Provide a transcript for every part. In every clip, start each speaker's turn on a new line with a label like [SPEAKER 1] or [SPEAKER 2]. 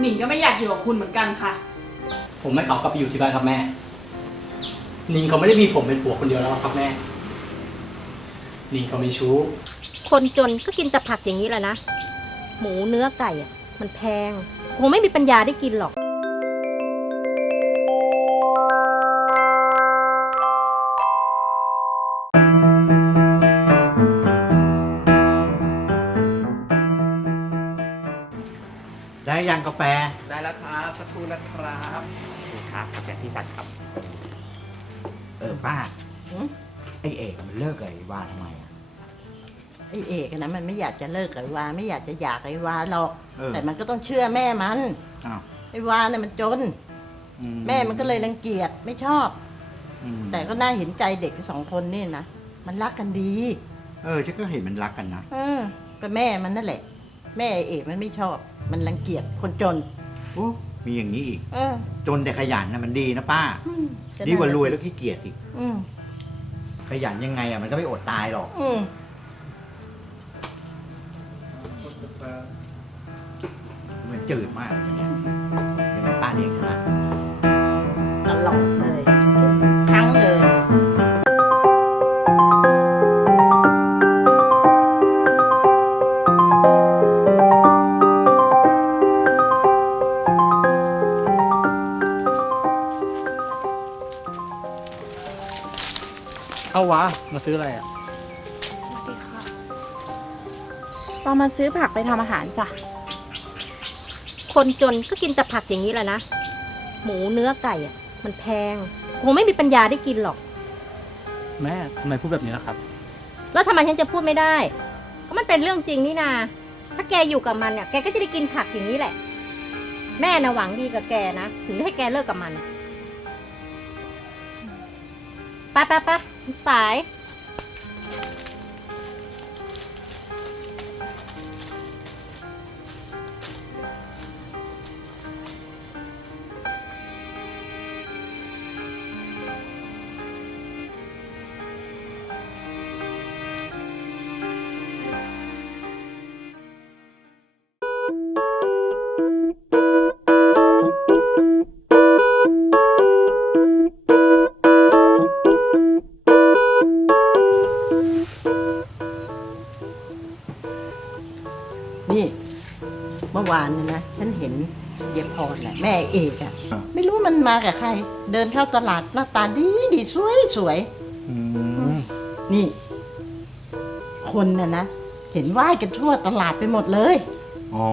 [SPEAKER 1] หนิงก็ไม่อยากอยู่กับคุณเหมือนกันค่ะ
[SPEAKER 2] ผมให้เขากลับไปอยู่ที่บ้านครับแม่ นิงเขาไม่ได้มีผมเป็นผัวคนเดียวแล้วครับแม่ นิงเขามีชู้
[SPEAKER 3] คนจนก็กินแต่ผักอย่างนี้แหละนะ หมูเนื้อไก่อะมันแพง คงไม่มีปัญญาได้กินหรอก
[SPEAKER 4] ได้ยังกาแฟ
[SPEAKER 5] ได้แล้วครับสักครู่นะครับ
[SPEAKER 4] นี่ครับกาแฟที่สั่งครับ เออป้า
[SPEAKER 6] หืม
[SPEAKER 4] ไอเอกมันเลิกกับไอ้วาทำไมอะ
[SPEAKER 6] ไอ้เอกอะนะมันไม่อยากจะเลิกกับไอ้วาไม่อยากจะหย่ากับไอ้วาหรอก
[SPEAKER 4] เออ
[SPEAKER 6] แต่มันก็ต้องเชื่อแม่มัน
[SPEAKER 4] อ้าว
[SPEAKER 6] ไอ้วาเนี่ยมันจน
[SPEAKER 4] อื
[SPEAKER 6] แม่มันก็เลยรังเกียจไม่ชอบ
[SPEAKER 4] อืม
[SPEAKER 6] แต่ก็น่าเห็นใจเด็กสองคนนี่นะมันรักกันดี
[SPEAKER 4] เออฉันก็เห็นมันรักกันนะ
[SPEAKER 6] เออก็แม่มันนั่นแหละ แม่ไอ้เอกมันไม่ชอบ มันรังเกียจคนจน
[SPEAKER 4] โอ้มีอย่างนี้อีก
[SPEAKER 6] เออ
[SPEAKER 4] จนแต่ขยันนะมันดีนะป้า
[SPEAKER 6] อืม
[SPEAKER 4] ดีกว่ารวยแล้วขี้เกียจอีก
[SPEAKER 6] อืม
[SPEAKER 4] ขยันยังไงอะมันก็ไม่อดตายหรอก
[SPEAKER 6] อืม
[SPEAKER 4] มันจืดมากเลยเนี่ยยังไงป้าเลี้ยงฉันนะ
[SPEAKER 6] เอา
[SPEAKER 2] วะ มาซื้ออะไรอะ
[SPEAKER 7] สวัสดีค่ะเรามาซื้อผักไปทำอาหารจ้ะ
[SPEAKER 3] คนจนก็กินแต่ผักอย่างนี้แหละนะ หมูเนื้อไก่อะมันแพง คงไม่มีปัญญาได้กินหรอก
[SPEAKER 2] แม่ทำไมพูดแบบนี้ล่ะครับ
[SPEAKER 3] แล้วทำไมฉันจะพูดไม่ได้เพราะมันเป็นเรื่องจริงนี่นา ถ้าแกอยู่กับมันเนี่ยแกก็จะได้กินผักอย่างนี้แหละ แม่นะหวังดีกับแกนะ ถึงได้ให้แกเลิกกับมันไปไปไปมัน สาย
[SPEAKER 6] นี่เมื่อวานเนี่ยนะฉันเห็นเยายพรแหละแม่เอกอะไม่รู้มันมากับใคร เดินเข้าตลาดหน้าตาดีดีสวยสวย
[SPEAKER 4] อืม
[SPEAKER 6] นี่ คนน่ะนะเห็นไหว้กันทั่วตลาดไปหมดเลย
[SPEAKER 4] อ๋อ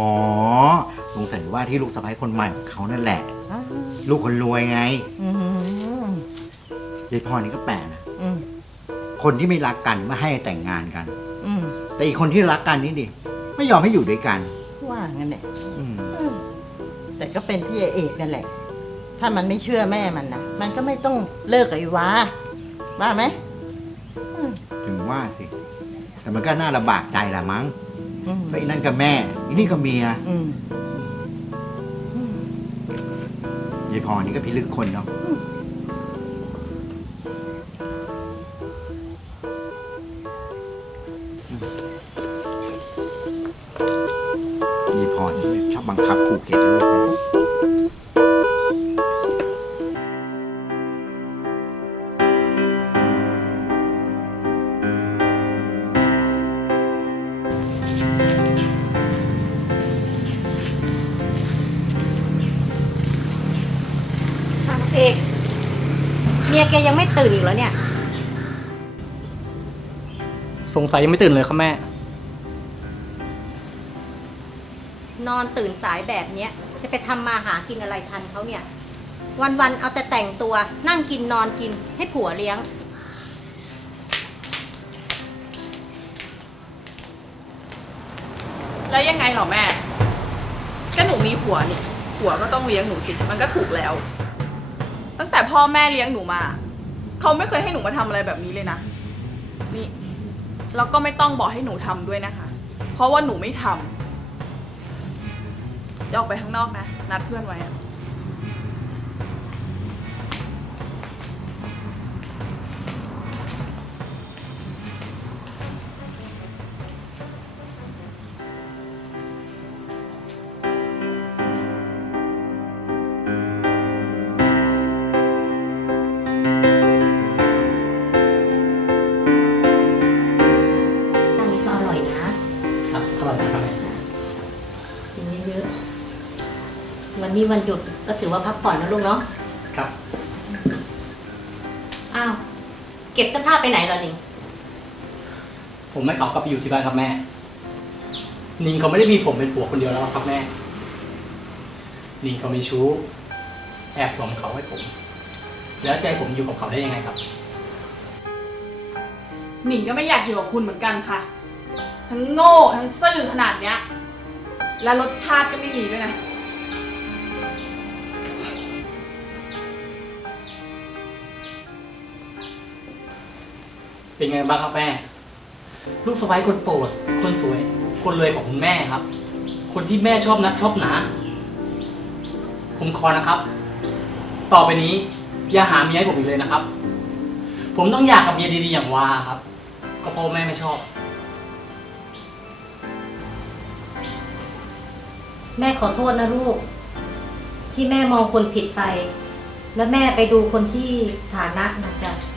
[SPEAKER 4] สงสัยว่าที่ลูกสะใภ้คนใหม่ของเขานั่นแหละ
[SPEAKER 6] อ้าว
[SPEAKER 4] ลูกคนรวยไง
[SPEAKER 6] อืม
[SPEAKER 4] ยายพรนี่ก็แปลกนะ
[SPEAKER 6] อืม
[SPEAKER 4] คนที่ไม่รักกันไม่ให้แต่งงานกัน
[SPEAKER 6] อืม
[SPEAKER 4] แต่อีกคนที่รักกันนี่ดิ ไม่ยอมให้อยู่ด้วยกัน
[SPEAKER 6] ว่างั้นแหละ
[SPEAKER 4] อืม
[SPEAKER 6] อืมแต่ก็เป็นพี่เอกนั่นแหละ ถ้ามันไม่เชื่อแม่มันนะมันก็ไม่ต้องเลิกกับไอ้วาว่าไหม
[SPEAKER 4] ถึงว่าสิ แต่มันก็น่าลำบากใจแหละมั้ง
[SPEAKER 6] อืม
[SPEAKER 4] เพราะอีนั่นก็แม่อีนี่ก็เมีย
[SPEAKER 6] อืม
[SPEAKER 4] ยายพรนี่ก็พิลึกคนเนาะยายพรนี่ชอบบังคับขู่เข็นลูกนะ
[SPEAKER 3] เอกเมียแกยังไม่ตื่นอีกแล้วเนี่ย
[SPEAKER 2] สงสัยยังไม่ตื่นเลยครับแม่
[SPEAKER 3] นอนตื่นสายแบบเนี้ยจะไปทำมาหากินอะไรทันเขาเนี่ย วันๆเอาแต่แต่งตัวนั่งกินนอนกินให้ผัวเลี้ยง
[SPEAKER 1] แล้วยังไงเหรอแม่ ก็หนูมีผัวนี่ผัวก็ต้องเลี้ยงหนูสิมันก็ถูกแล้ว ตั้งแต่พ่อแม่เลี้ยงหนูมา เขาไม่เคยให้หนูมาทำอะไรแบบนี้เลยนะนี่แล้วก็ไม่ต้องบอกให้หนูทำด้วยนะคะ เพราะว่าหนูไม่ทำ จะออกไปข้างนอกนะ นัดเพื่อนไว้อะ
[SPEAKER 3] วันนี้วันหยุดก็ถือว่าพักผ่อนนะลูกเนาะ
[SPEAKER 2] ครับ
[SPEAKER 3] อ้าวเก็บเสื้อผ้าไปไหนเหรอนิง
[SPEAKER 2] ผมให้เขากลับไปอยู่ที่บ้านครับแม่ นิงเขาไม่ได้มีผมเป็นผัวคนเดียวแล้วครับแม่ นิงเขามีชู้ แอบสวมเขาให้ผม แล้วจะให้ผมอยู่กับเขาได้ยังไงครับ
[SPEAKER 1] หนิงก็ไม่อยากอยู่กับคุณเหมือนกันค่ะ ทั้งโง่ทั้งซื่อขนาดเนี้ย และรสชาติก็ไม่มีด้วยนะ
[SPEAKER 2] เป็นไงบ้างครับแม่ ลูกสะใภ้คนโปรด คนสวย คนรวยของคุณแม่ครับ คนที่แม่ชอบนักชอบหนา ผมขอนะครับ ต่อไปนี้ อย่าหาเมียให้ผมอีกเลยนะครับ ผมต้องอยากกับเมียดีๆอย่างวาครับ ก็เพราะแม่ไม่ชอบ
[SPEAKER 3] แม่ขอโทษนะลูก ที่แม่มองคนผิดไป แล้วแม่ไปดูคนที่ฐานะนะจ๊ะ